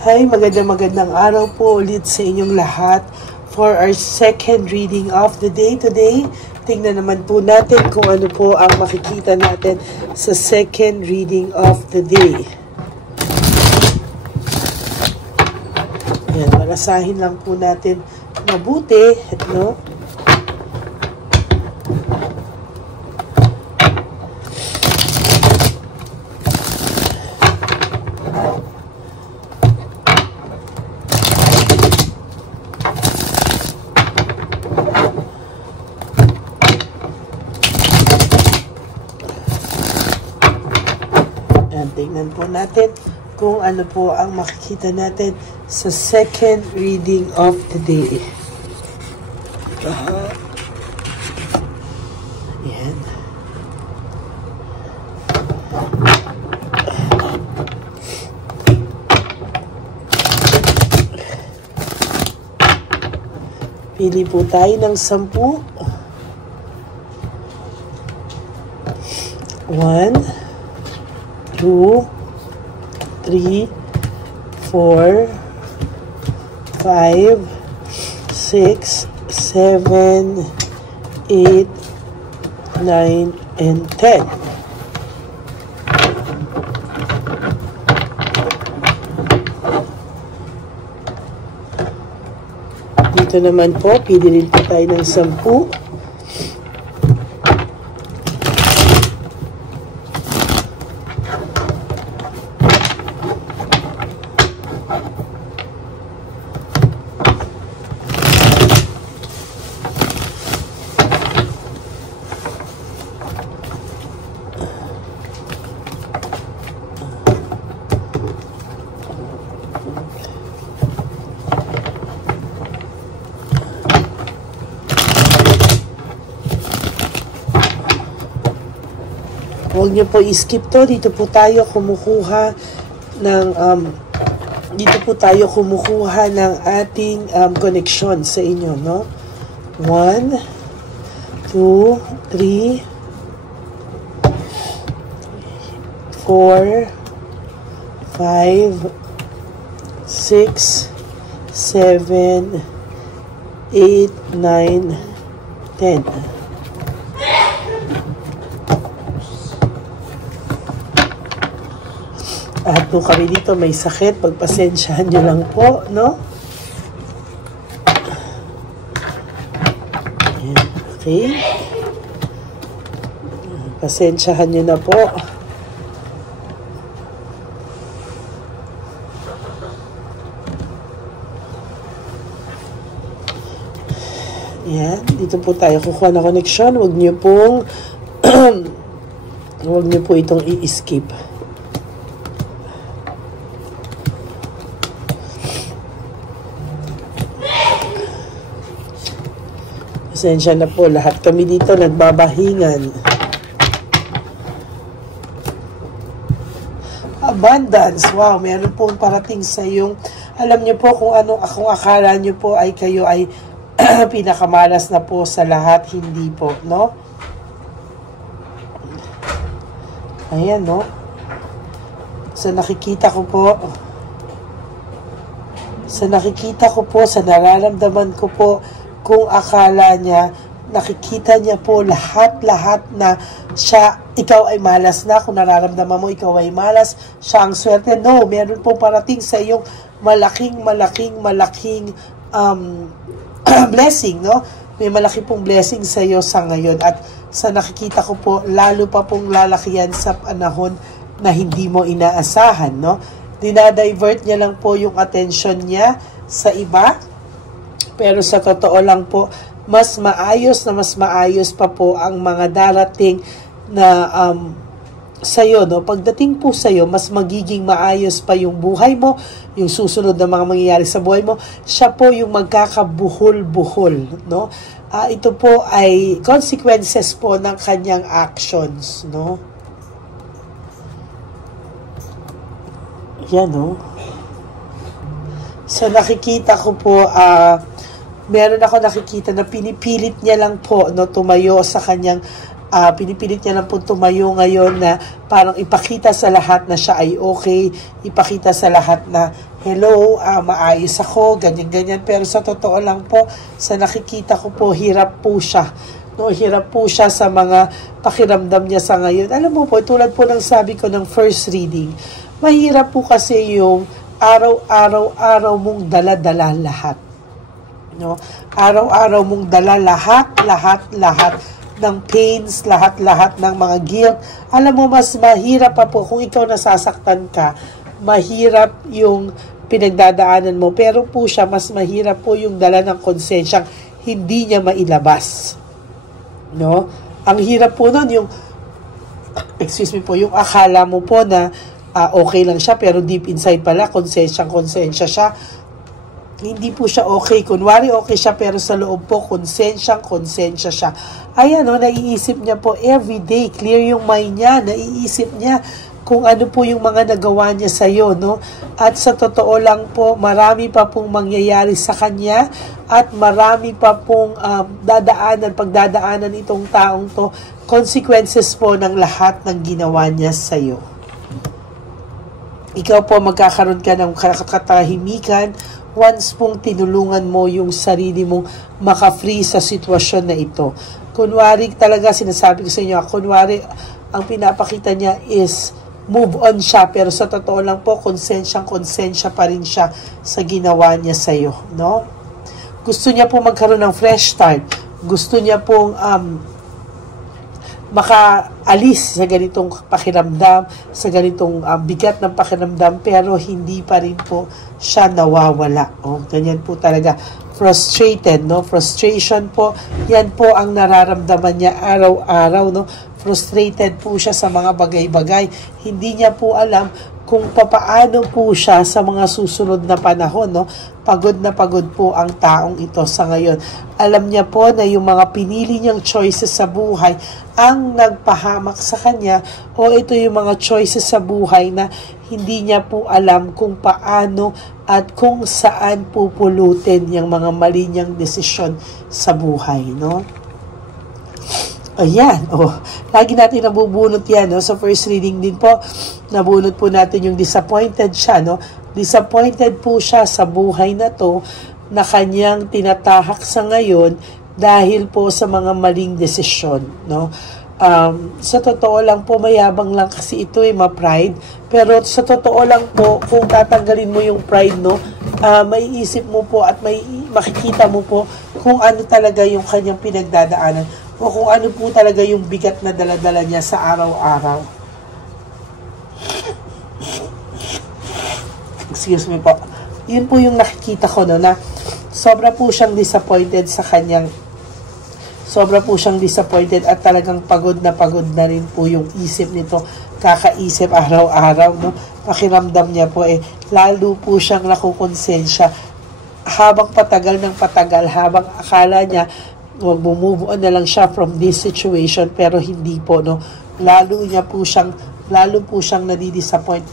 Hi, magandang araw po ulit sa inyong lahat for our second reading of the day today. Tingnan naman po natin kung ano po ang makikita natin sa second reading of the day. Yan, malasahin lang po natin mabuti, no? Tingnan po natin kung ano po ang makikita natin sa second reading of the day. Yan. Pili po tayo ng 10. 1, 2, 3, 4, 5, 6, 7, 8, 9, and 10. Dito naman po, pili rin po tayo ng 10. Huwag niyo po i-skip to. Dito po tayo kumukuha ng ating connection sa inyo, no? 1, 2, 3, 4, 5, 6, 7, 8, 9, 10. At po kami dito may sakit, pagpasensyahan nyo lang po, no? Okay. Pasensyahan nyo na po. Yan, dito po tayo kukuha ng connection. Huwag nyo pong huwag nyo po itong i-skip. Pasensya na po, lahat kami dito nagbabahingan. Abundance, wow, meron pong parating sa yung, alam niyo po kung akala niyo po ay kayo ay pinakamalas na po sa lahat, hindi po, no? Ayan, no? Sa nakikita ko po, sa nararamdaman ko po, kung akala niya, nakikita niya po lahat na ikaw ay malas na, kung nararamdaman mo ikaw ay malas, siya ang swerte. No, meron po parating sa iyong malaking blessing, no? May malaki pong blessing sa iyo sa ngayon. At sa nakikita ko po, lalo pa pong lalaki yan sa panahon na hindi mo inaasahan, no? Dinadivert niya lang po yung attention niya sa iba. Pero sa totoo lang po, mas maayos pa po ang mga darating na sa'yo, no? Pagdating po sa'yo, mas magiging maayos pa yung buhay mo, yung susunod na mga mangyayari sa buhay mo. Siya po yung magkakabuhol-buhol, no? Ito po ay consequences po ng kanyang actions, no? Yan, no? So, nakikita ko po, meron ako nakikita na pinipilit niya lang po, no, tumayo sa kanyang Pinipilit niya lang po tumayo ngayon na parang ipakita sa lahat na siya ay okay, ipakita sa lahat na hello, maayos ako, ganyan-ganyan. Pero sa totoo lang po, sa nakikita ko po, hirap po siya. No, hirap po siya sa mga pakiramdam niya sa ngayon. Alam mo po, tulad po ng sabi ko ng first reading, mahirap po kasi yung araw-araw mong dala-dala lahat. No? Araw-araw mong dala lahat ng pains, lahat ng mga guilt. Alam mo, mas mahirap pa po kung ikaw nasasaktan ka, mahirap yung pinagdadaanan mo. Pero po siya, mas mahirap po yung dala ng konsensyang hindi niya mailabas. No? Ang hirap po nun, yung akala mo po na okay lang siya, pero deep inside pala, konsensya siya. Hindi po siya okay. Kunwari okay siya, pero sa loob po, konsensya siya. Ayan, no, naiisip niya po everyday. Clear yung mind niya. Naiisip niya kung ano po yung mga nagawa niya sa'yo, no? At sa totoo lang po, marami pa pong mangyayari sa kanya at marami pa pong pagdadaanan itong taong to, consequences po ng lahat ng ginawa niya sa'yo. Ikaw po magkakaroon ka ng katahimikan once pong tinulungan mo yung sarili mong maka-free sa sitwasyon na ito. Kunwari talaga, sinasabi ko sa inyo, kunwari ang pinapakita niya is move on siya, pero sa totoo lang po, konsensya pa rin siya sa ginawa niya sa'yo, no? Gusto niya po magkaroon ng fresh start. Gusto niya pong makaalis sa ganitong pakiramdam, sa ganitong bigat ng pakiramdam, pero hindi pa rin po siya nawawala. Ganyan po talaga. Frustrated, no? Frustration po, yan po ang nararamdaman niya araw-araw, no? Frustrated po siya sa mga bagay-bagay. Hindi niya po alam kung papaano po siya sa mga susunod na panahon, no? Pagod na pagod po ang taong ito sa ngayon. Alam niya po na yung mga pinili niyang choices sa buhay ang nagpahamak sa kanya, o ito yung mga choices sa buhay na hindi niya po alam kung paano at kung saan pupulutin yung mga mali niyang desisyon sa buhay, no? Ayan, lagi natin nabubunot yan, no? Sa first reading din po, nabunot po natin yung disappointed siya, no? Disappointed po siya sa buhay na to na kanyang tinatahak sa ngayon dahil po sa mga maling desisyon, no? Sa totoo lang po, mayabang lang kasi ito ma-pride, pero sa totoo lang po, kung tatanggalin mo yung pride, no, maiisip mo po at makikita mo po kung ano talaga yung kanyang pinagdadaanan, o kung ano po talaga yung bigat na dala-dala niya sa araw-araw. Excuse me po. Yun po yung nakikita ko, no, na sobra po siyang disappointed sa kanyang, sobra po siyang disappointed at talagang pagod na rin po yung isip nito. Kakaisip araw-araw, no? Pakiramdam niya po lalo po siyang nakukonsensya habang patagal ng patagal, habang akala niya mag-move on na lang siya from this situation, pero hindi po, no? Lalo po siyang nadidisappoint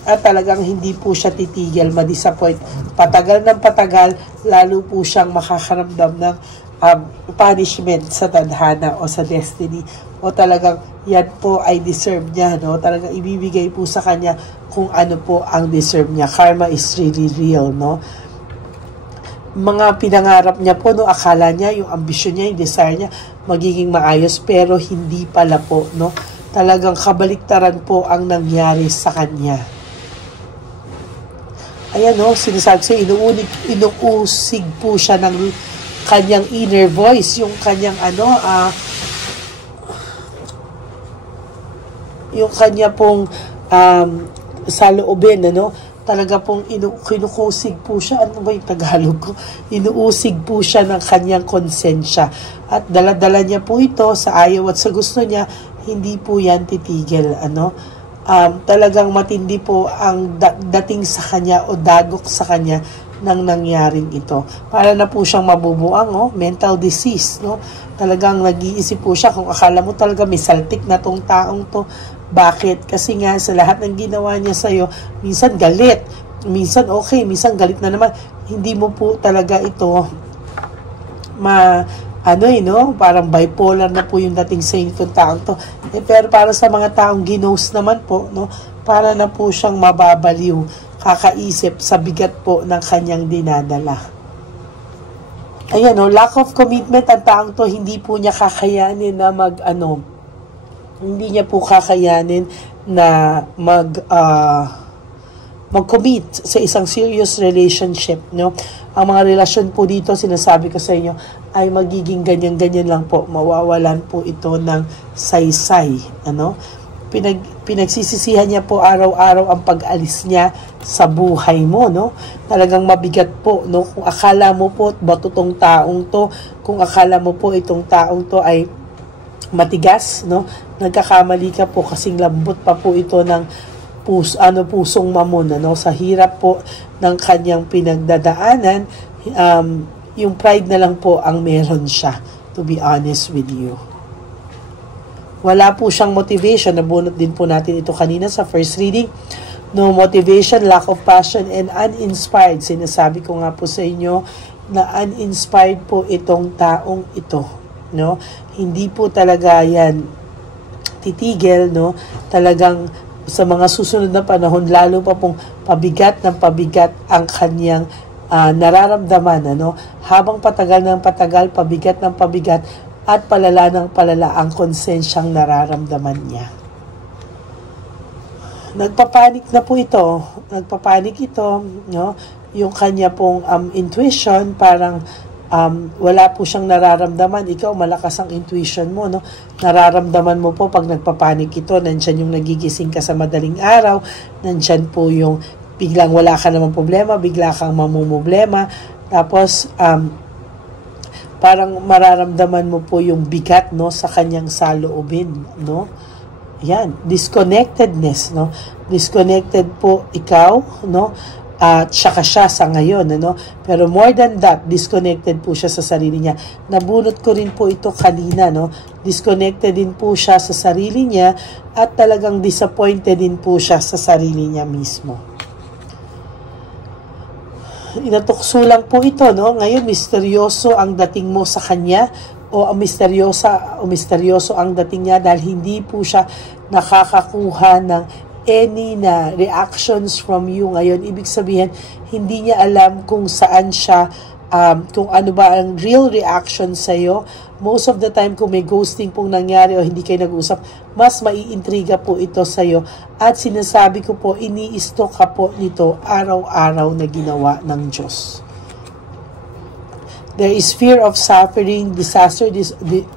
at talagang hindi po siya titigil ma-disappoint. Patagal ng patagal, lalo po siyang makakaramdam ng punishment sa tadhana o sa destiny, o talagang yan po ay deserve niya, no? Talagang ibibigay po sa kanya kung ano po ang deserve niya. Karma is really real, no? Mga pinangarap niya po, no, akala niya, yung ambisyon niya, yung desire niya, magiging maayos, pero hindi pala po, no? Talagang kabaliktaran po ang nangyari sa kanya. Ayan, no, sinasabi siya, inuusig po siya ng kanyang inner voice, yung kanyang yung kanya pong saloobin, talaga pong kinukusig po siya. Ano ba yung Tagalog ko? Inuusig po siya ng kanyang konsensya. At dala-dala niya po ito sa ayaw at sa gusto niya, hindi po yan titigil. Talagang matindi po ang dating sa kanya o dagok sa kanya nang nangyaring ito. Para na po siyang mabubuang, mental disease, no? Talagang nag-iisip po siya kung akala mo talaga may saltik na tong taong to. Bakit? Kasi nga sa lahat ng ginawa niya sa'yo, minsan galit, minsan okay, minsan galit na naman. Hindi mo po talaga ito no? Parang bipolar na po yung dating sa itong taong to. Pero para sa mga taong ginos naman po, no? Para na po siyang mababaliw, kakaisip sa bigat po ng kanyang dinadala. Ayan, no? Lack of commitment, ang taong to, hindi po niya kakayanin na hindi niya po kakayanin na mag-commit sa isang serious relationship, no? Ang mga relasyon po dito, sinasabi ko sa inyo, ay magiging ganyan-ganyan lang po. Mawawalan po ito ng saysay, Pinagsisisihan niya po araw-araw ang pag-alis niya sa buhay mo, no? Talagang mabigat po, no? Kung akala mo po, bato tong taong to, kung akala mo po itong taong to ay matigas, no? Nagkakamali ka po kasing lambot pa po ito ng pusong mamon, sa hirap po ng kanyang pinagdadaanan, yung pride na lang po ang meron siya, to be honest with you. Wala po siyang motivation, nabunot din po natin ito kanina sa first reading. No motivation, lack of passion, and uninspired. Sinasabi ko nga po sa inyo na uninspired po itong taong ito, no? Hindi po talaga yan titigil, no? Talagang sa mga susunod na panahon, lalo pa pong pabigat ng pabigat ang kanyang nararamdaman, habang patagal ng patagal, pabigat ng pabigat, at palala ng palala ang konsensyang nararamdaman niya. Nagpapanik na po ito. Nagpapanik ito, no? Yung kanya pong intuition, parang wala po siyang nararamdaman. Ikaw, malakas ang intuition mo, no? Nararamdaman mo po pag nagpapanik ito, nandyan yung nagigising ka sa madaling araw, nandyan po yung biglang wala ka namang problema, bigla kang mamumblema, tapos parang mararamdaman mo po yung bigat, no, sa kanyang saloobin, no? Yan, disconnectedness, no? Disconnected po ikaw, no? At saka siya sa ngayon, Pero more than that, disconnected po siya sa sarili niya. Nabunot ko rin po ito kanina, no? Disconnected din po siya sa sarili niya at talagang disappointed din po siya sa sarili niya mismo. Inatukso lang po ito, no? Ngayon, misteryoso ang dating mo sa kanya o misteryoso ang dating niya dahil hindi po siya nakakakuha ng any na reactions from you ngayon. Ibig sabihin, hindi niya alam kung saan siya, kung ano ba ang real reaction sa'yo. Most of the time, kung may ghosting pong nangyari o hindi kayo nag-usap, mas maiintriga po ito sa'yo. At sinasabi ko po, ini-stalk ka po nito araw-araw na ginawa ng Diyos. There is fear of suffering, disaster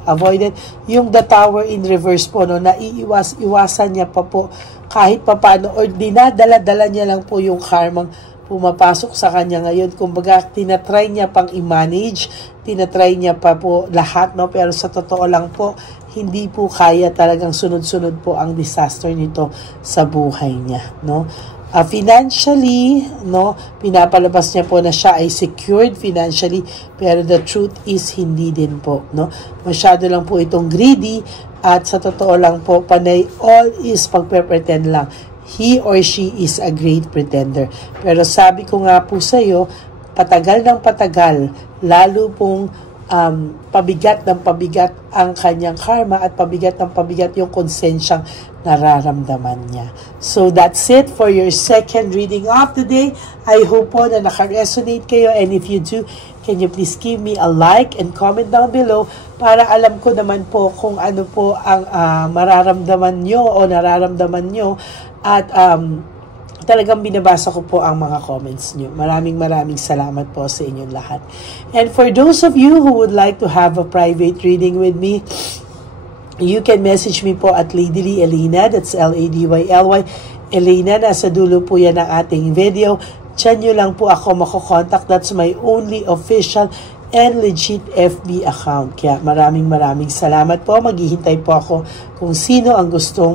avoided. Yung the tower in reverse po, no, iwasan niya pa po kahit pa paano, or dinadala-dala niya lang po yung karmang pumapasok sa kanya ngayon. Kumbaga, tinatry niya pang i-manage, tinatry niya pa po lahat, no? Pero sa totoo lang po, hindi po kaya, talagang sunod-sunod po ang disaster nito sa buhay niya, no? Financially, no, pinapalabas niya po na siya ay secured financially, pero the truth is hindi din po, no? Masyado lang po itong greedy, at sa totoo lang po, panay all is pagpe-pretend lang. He or she is a great pretender. Pero sabi ko nga po sa iyo, patagal ng patagal, lalo pong pabigat ng pabigat ang kanyang karma at pabigat ng pabigat yung konsensyang nararamdaman niya. So that's it for your second reading of the day. I hope po na naka-resonate kayo, and if you do, can you please give me a like and comment down below para alam ko naman po kung ano po ang mararamdaman nyo o nararamdaman nyo, at talagang binabasa ko po ang mga comments nyo. Maraming salamat po sa inyong lahat. And for those of you who would like to have a private reading with me, you can message me po at Ladyly Elena, that's Ladyly Elena, nasa dulo po yan ng ating video. Diyan nyo lang po ako makokontak. That's my only official and legit FB account. Kaya maraming salamat po. Maghihintay po ako kung sino ang gustong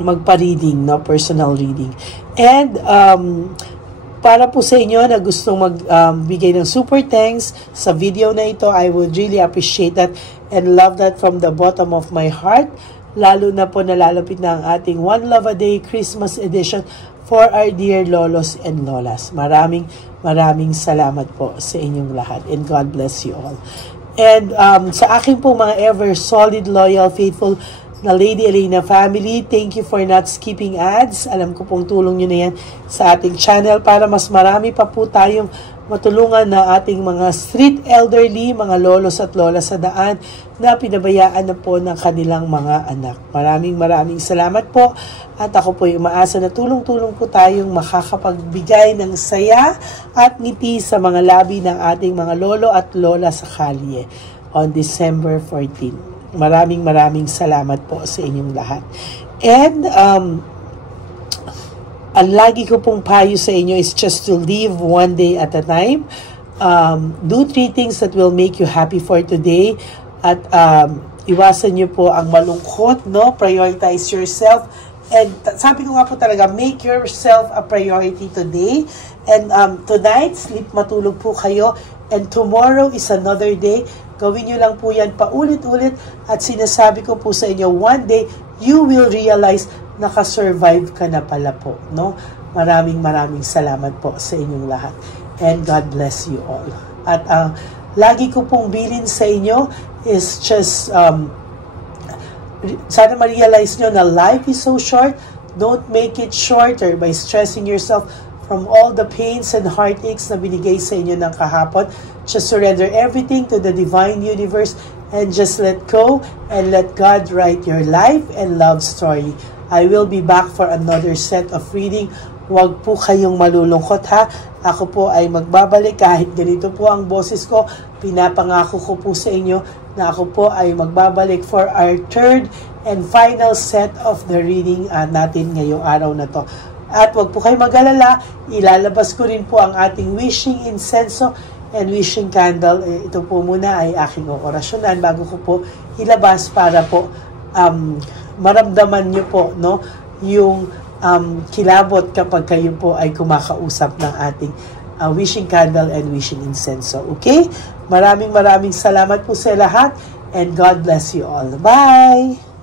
magpa-reading, no, personal reading. And para po sa inyo na gustong magbigay ng super thanks sa video na ito, I would really appreciate that and love that from the bottom of my heart. Lalo na po nalalapit na ang ating One Love a Day Christmas edition for our dear lolos and lolas. Maraming salamat po sa inyong lahat, and God bless you all. And sa aking po mga ever solid, loyal, faithful na Lady Elena family, thank you for not skipping ads. Alam ko pong tulong nyo na yan sa ating channel para mas marami pa po tayong matulungan na ating mga street elderly, mga lolos at lola sa daan na pinabayaan na po ng kanilang mga anak. Maraming salamat po, at ako po ay umaasa na tulong-tulong po tayong makakapagbigay ng saya at ngiti sa mga labi ng ating mga lolo at lola sa kalye on December 14. Maraming salamat po sa inyong lahat. And ang lagi ko pong payo sa inyo is just to live one day at a time. Do 3 things that will make you happy for today. At iwasan nyo po ang malungkot, no? Prioritize yourself. And sabi ko nga po talaga, make yourself a priority today. And tonight, sleep matulog po kayo. And tomorrow is another day. Gawin nyo lang po yan paulit-ulit. At sinasabi ko po sa inyo, one day, you will realize nakasurvive ka na pala po. No? Maraming salamat po sa inyong lahat. And God bless you all. At lagi ko pong bilin sa inyo is just, sana ma-realize nyo na life is so short. Don't make it shorter by stressing yourself from all the pains and heartaches na binigay sa inyo ng kahapon. Just surrender everything to the divine universe and just let go and let God write your life and love story. I will be back for another set of reading. Huwag po kayong malulungkot, ha. Ako po ay magbabalik kahit ganito po ang boses ko. Pinapangako ko po sa inyo na ako po ay magbabalik for our third and final set of the reading natin ngayong araw na to. At wag po kayo mag-alala, ilalabas ko rin po ang ating wishing incenso and wishing candle. Ito po muna ay aking orasyonan bago ko po ilabas para po maramdaman nyo po, no, yung kilabot kapag kayo po ay kumakausap ng ating wishing candle and wishing incenso. Okay? Maraming salamat po sa lahat, and God bless you all. Bye!